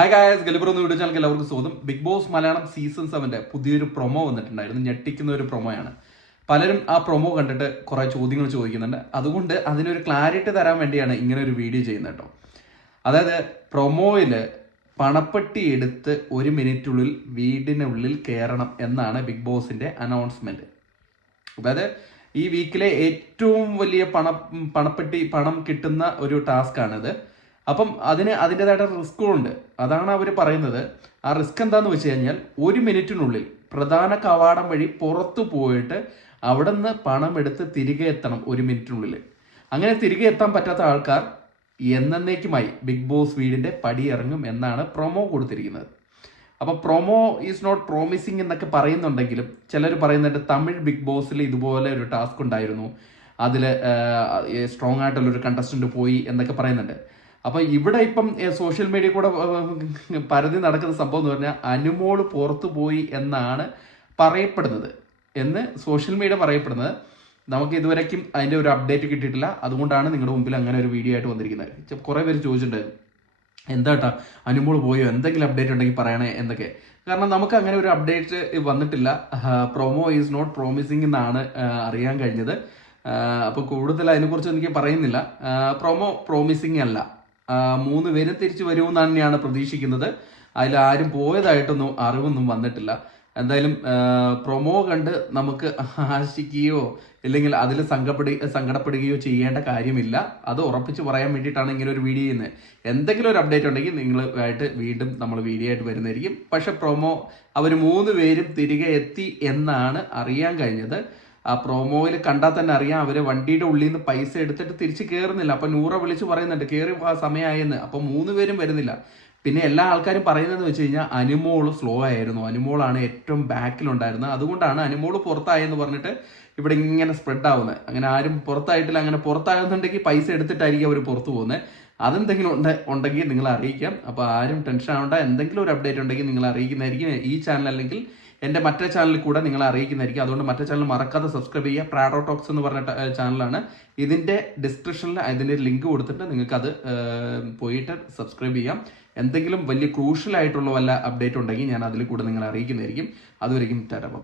Hi guys, ഗലിബർ എന്ന video channel എല്ലാവർക്കും സ്വാഗതം. ബിഗ് ബോസ് മലയാളം സീസൺ 7 പുതിയൊരു പ്രൊമോ വന്നിട്ടുണ്ടായിരുന്നു. ഞെട്ടിക്കുന്ന ഒരു പ്രൊമോയാണ്. പലരും ആ പ്രൊമോ കണ്ടിട്ട് കുറെ ചോദ്യങ്ങൾ ചോദിക്കുന്നുണ്ട്. അതുകൊണ്ട് അതിനൊരു ക്ലാരിറ്റി തരാൻ വേണ്ടിയാണ് ഇങ്ങനെ ഒരു വീഡിയോ ചെയ്യുന്നത് കേട്ടോ. അതായത് പ്രൊമോയിൽ പണപ്പെട്ടി എടുത്ത് 1 മിനിറ്റുള്ളിൽ വീടിനുള്ളിൽ കയറണം എന്നാണ് ബിഗ് ബോസിന്റെ അനൗൺസ്മെന്റ്. അതായത് ഈ വീക്കിലെ ഏറ്റവും വലിയ പണം കിട്ടുന്ന ഒരു ടാസ്ക് ആണിത്. അപ്പം അതിൻ്റെതായിട്ട് റിസ്കും ഉണ്ട്. അതാണ് അവർ പറയുന്നത്. ആ റിസ്ക് എന്താന്ന് വെച്ച് കഴിഞ്ഞാൽ 1 മിനിറ്റിനുള്ളിൽ പ്രധാന കവാടം വഴി പുറത്തു പോയിട്ട് അവിടെ നിന്ന് പണം എടുത്ത് തിരികെ എത്തണം 1 മിനിറ്റിനുള്ളിൽ. അങ്ങനെ തിരികെ എത്താൻ പറ്റാത്ത ആൾക്കാർ എന്നേക്കുമായി ബിഗ് ബോസ് വീടിന്റെ പടി ഇറങ്ങും എന്നാണ് പ്രൊമോ കൊടുത്തിരിക്കുന്നത്. അപ്പൊ പ്രൊമോ ഈസ് നോട്ട് പ്രോമിസിങ് എന്നൊക്കെ പറയുന്നുണ്ടെങ്കിലും ചിലർ പറയുന്നുണ്ട് തമിഴ് ബിഗ് ബോസിൽ ഇതുപോലെ ഒരു ടാസ്ക് ഉണ്ടായിരുന്നു, അതിൽ സ്ട്രോങ് ആയിട്ടുള്ള ഒരു കണ്ടസ്റ്റന്റ് പോയി എന്നൊക്കെ പറയുന്നുണ്ട്. അപ്പൊ ഇവിടെ ഇപ്പം സോഷ്യൽ മീഡിയ കൂടെ പരതി നടക്കുന്ന സംഭവം എന്ന് പറഞ്ഞാൽ അനുമോള് പുറത്തു പോയി എന്നാണ് പറയപ്പെടുന്നത് എന്ന് സോഷ്യൽ മീഡിയ പറയപ്പെടുന്നത്. നമുക്ക് ഇതുവരേക്കും അതിന്റെ ഒരു അപ്ഡേറ്റ് കിട്ടിയിട്ടില്ല. അതുകൊണ്ടാണ് നിങ്ങളുടെ മുമ്പിൽ അങ്ങനെ ഒരു വീഡിയോ ആയിട്ട് വന്നിരിക്കുന്നത്. കുറെ പേര് ചോദിച്ചിട്ടുണ്ടായിരുന്നു, എന്താട്ടാ അനുമോള് പോയോ, എന്തെങ്കിലും അപ്ഡേറ്റ് ഉണ്ടെങ്കിൽ പറയണേ എന്നൊക്കെ. കാരണം നമുക്ക് അങ്ങനെ ഒരു അപ്ഡേറ്റ് വന്നിട്ടില്ല. പ്രൊമോ ഈസ് നോട്ട് പ്രോമിസിങ് എന്നാണ് അറിയാൻ കഴിഞ്ഞത്. അപ്പൊ കൂടുതൽ അതിനെക്കുറിച്ച് എനിക്ക് പറയുന്നില്ല. പ്രൊമോ പ്രോമിസിങ് അല്ല. 3 പേരും തിരിച്ചു വരുമെന്ന് തന്നെയാണ് പ്രതീക്ഷിക്കുന്നത്. അതിൽ ആരും പോയതായിട്ടൊന്നും അറിവൊന്നും വന്നിട്ടില്ല. എന്തായാലും പ്രൊമോ കണ്ട് നമുക്ക് ആശിക്കുകയോ ഇല്ലെങ്കിൽ അതിൽ സങ്കടപ്പെടുകയോ ചെയ്യേണ്ട കാര്യമില്ല. അത് ഉറപ്പിച്ച് പറയാൻ വേണ്ടിയിട്ടാണ് ഇങ്ങനെ ഒരു വീഡിയോ ചെയ്യുന്നത്. എന്തെങ്കിലും ഒരു അപ്ഡേറ്റ് ഉണ്ടെങ്കിൽ നിങ്ങളുമായിട്ട് വീണ്ടും നമ്മൾ വീഡിയോ ആയിട്ട് വരുന്നതായിരിക്കും. പക്ഷെ പ്രൊമോ അവർ 3 പേരും തിരികെ എത്തി എന്നാണ് അറിയാൻ കഴിഞ്ഞത്. ആ പ്രൊമോയിൽ കണ്ടാൽ തന്നെ അറിയാം, അവര് വണ്ടിയുടെ ഉള്ളിൽ നിന്ന് പൈസ എടുത്തിട്ട് തിരിച്ച് കയറുന്നില്ല. അപ്പൊ നൂറ വിളിച്ച് പറയുന്നുണ്ട് കയറി സമയമായെന്ന്. അപ്പൊ 3 പേരും വരുന്നില്ല. പിന്നെ എല്ലാ ആൾക്കാരും പറയുന്നതെന്ന് വെച്ച് കഴിഞ്ഞാൽ അനുമോള് സ്ലോ ആയിരുന്നു, അനുമോളാണ് ഏറ്റവും ബാക്കിലുണ്ടായിരുന്നത്, അതുകൊണ്ടാണ് അനുമോള് പുറത്തായെന്ന് പറഞ്ഞിട്ട് ഇവിടെ ഇങ്ങനെ സ്പ്രെഡ് ആവുന്നത്. അങ്ങനെ ആരും പുറത്തായിട്ടില്ല. അങ്ങനെ പുറത്താകുന്നുണ്ടെങ്കിൽ പൈസ എടുത്തിട്ടായിരിക്കും അവർ പുറത്തു പോകുന്നത്. അതെന്തെങ്കിലും ഉണ്ടെങ്കിൽ നിങ്ങൾ അറിയിക്കാം. അപ്പോൾ ആരും ടെൻഷൻ ആവണ്ട. എന്തെങ്കിലും ഒരു അപ്ഡേറ്റ് ഉണ്ടെങ്കിൽ നിങ്ങൾ അറിയിക്കുന്നതായിരിക്കും. ഈ ചാനൽ അല്ലെങ്കിൽ എൻ്റെ മറ്റേ ചാനലിൽ കൂടെ നിങ്ങൾ അറിയിക്കുന്നതായിരിക്കും. അതുകൊണ്ട് മറ്റേ ചാനൽ മറക്കാതെ സബ്സ്ക്രൈബ് ചെയ്യുക. പ്രാഡോ ടോക്സ് എന്ന് പറഞ്ഞ ചാനലാണ്. ഇതിൻ്റെ ഡിസ്ക്രിപ്ഷനിൽ അതിൻ്റെ ലിങ്ക് കൊടുത്തിട്ട് നിങ്ങൾക്ക് അത് പോയിട്ട് സബ്സ്ക്രൈബ് ചെയ്യാം. എന്തെങ്കിലും വലിയ ക്രൂഷ്യൽ ആയിട്ടുള്ള വല്ല അപ്ഡേറ്റ് ഉണ്ടെങ്കിൽ ഞാൻ അതിൽ കൂടെ നിങ്ങളെ അറിയിക്കുന്നതായിരിക്കും. അതുവരെയും ടാറ്റാ ബൈ.